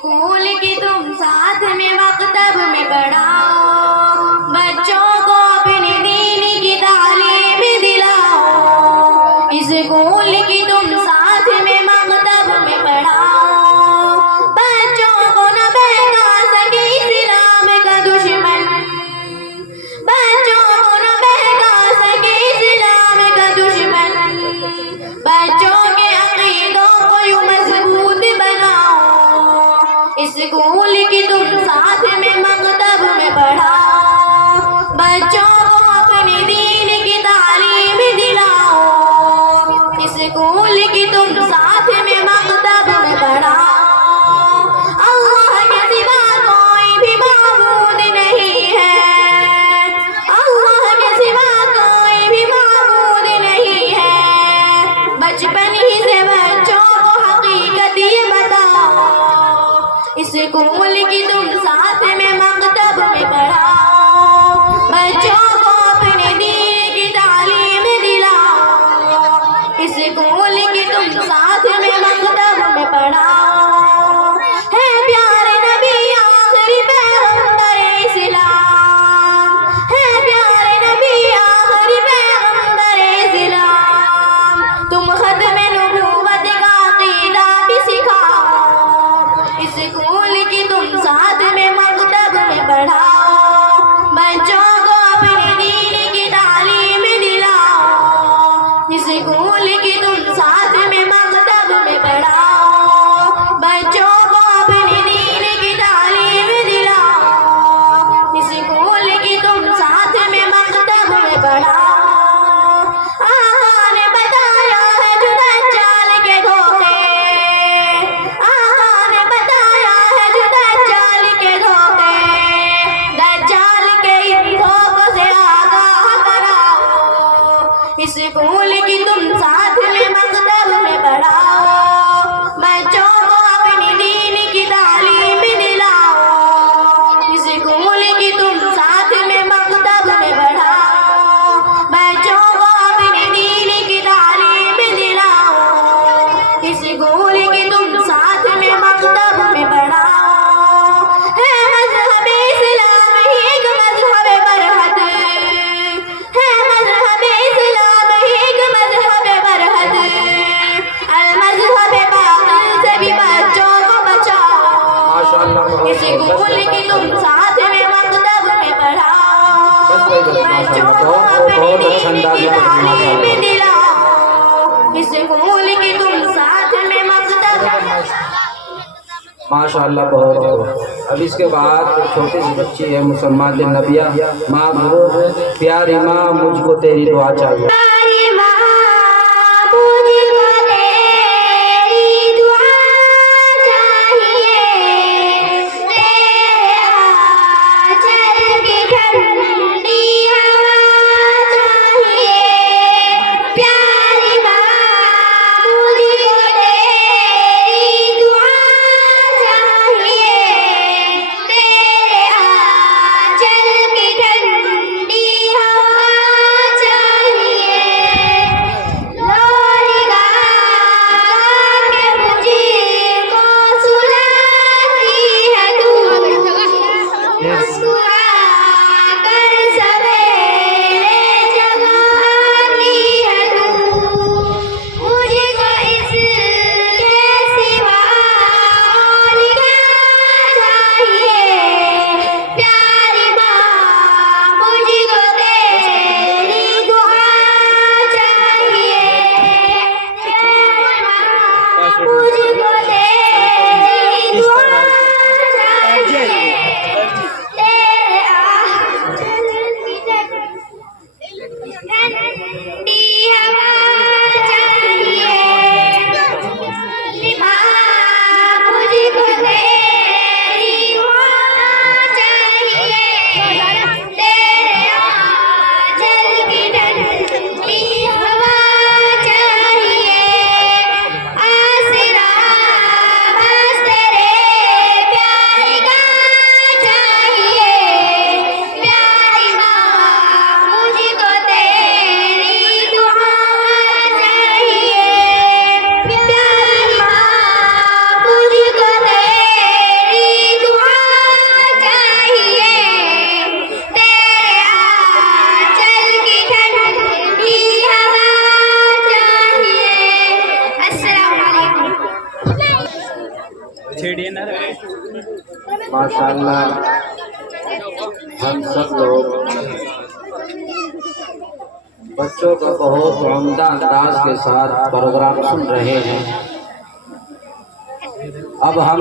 School की तुम साथ में मकतब में पढ़ाओ, बच्चों को अपने दीन की तालीम दिलाओ। स्कूल की तुम साथ में मकतब में पढ़ाओ, बच्चों को न बहका सके इस्लाम का दुश्मन, बच्चों को न बहका सके इस्लाम का दुश्मन। बच्चों के अकीदों को यूं मजबूत बनाओ, स्कूल की तुम साथ में मकतब में पढ़ाओ, बच्चों को अपने दीन की तालीम दिलाओ। स्कूल की तुम साथ में मकतब में पढ़ाओ। अल्लाह के सिवा कोई भी माबूद नहीं है, अल्लाह के सिवा कोई भी माबूद नहीं है। बचपन ही से बच्चों को हकीकत ये बताओ, स्कूल की तुम साथ में मकतब में पढ़ाओ, बच्चों को अपने दीन की तालीम दिलाओ। स्कूल की तुम साथ में मकतब में पढ़ाओ। है प्यारे नबी आखिरी पैगंबर इस्लाम, है प्यारे नबी आखिरी पैगंबर इस्लाम। तुम खत्म नबूवत का अकीदा भी सिखाओ, स्कूल की तुम साथ में मकतब में पढ़ाओ, बच्चों को अपने दीन की तालीम दिलाओ। स्कूल की तुम साथ में मकतब में पढ़ाओ, बच्चों को अपने दीन की तालीम दिलाओ। स्कूल की तुम साथ में मकतब में पढ़ाओ। आका ने बताया है जो दज्जाल के धोखे, आका ने बताया है जो दज्जाल के धोखे, दज्जाल के इन धोखों से आगाह कराओ। स्कूल की तुम साथ में मकतब में पढ़ाओ, बच्चों को अपनी दीन की तालीम दिलाओ। स्कूल की तुम साथ में मकतब में पढ़ाओ, बच्चों को अपनी दीन की तालीम दिलाओ। स्कूल की तुम साथ में मकतब में पढ़ाओ। है मज़हब इस्लाम ही एक मज़हब बरहद, है मज़हब इस्लाम ही एक मज़हब बरहद। अल मज़हब बातिल से भी बच्चों को बचाओ। स्कूल की तुम साथ में मकतब में पढ़ाओ, बच्चों को अपनी दीन की तालीम दिलाओ। स्कूल की तुम साथ में मकतब। माशाअल्लाह बहुत बहुत। अब इसके बाद छोटी सी बच्ची है मुसम्मा दिन नबिया। माँ गुरु प्यारी माँ मुझको तेरी दुआ चाहिए। प्यारी माँ मुझको तेरी दुआ चाहिए, तेरे आंचल की ठंडी हवा चाहिए। प्यारी माँ मुझको तेरी दुआ चाहिए, तेरे आंचल की ठंडी हवा चाहिए। लोरी गा के मुझको सुलाती है तू, मुस्कुरा कर सवेरे जगाती है तू। मुझको इसके सिवा और क्या चाहिए। प्यारी माँ मुझको तेरी दुआ चाहिए, प्यारी माँ मुझको तेरी दुआ चाहिए। तेरे आंचल की ठंडी हवा चाहिए। माँ मुझको तेरी दुआ चाहिए, तेरे आंचल की ठंडी हवा चाहिए। आसरा माशाल्लाह हम सब लोग बच्चों का बहुत उम्दा अंदाज के साथ प्रोग्राम सुन रहे हैं। अब हम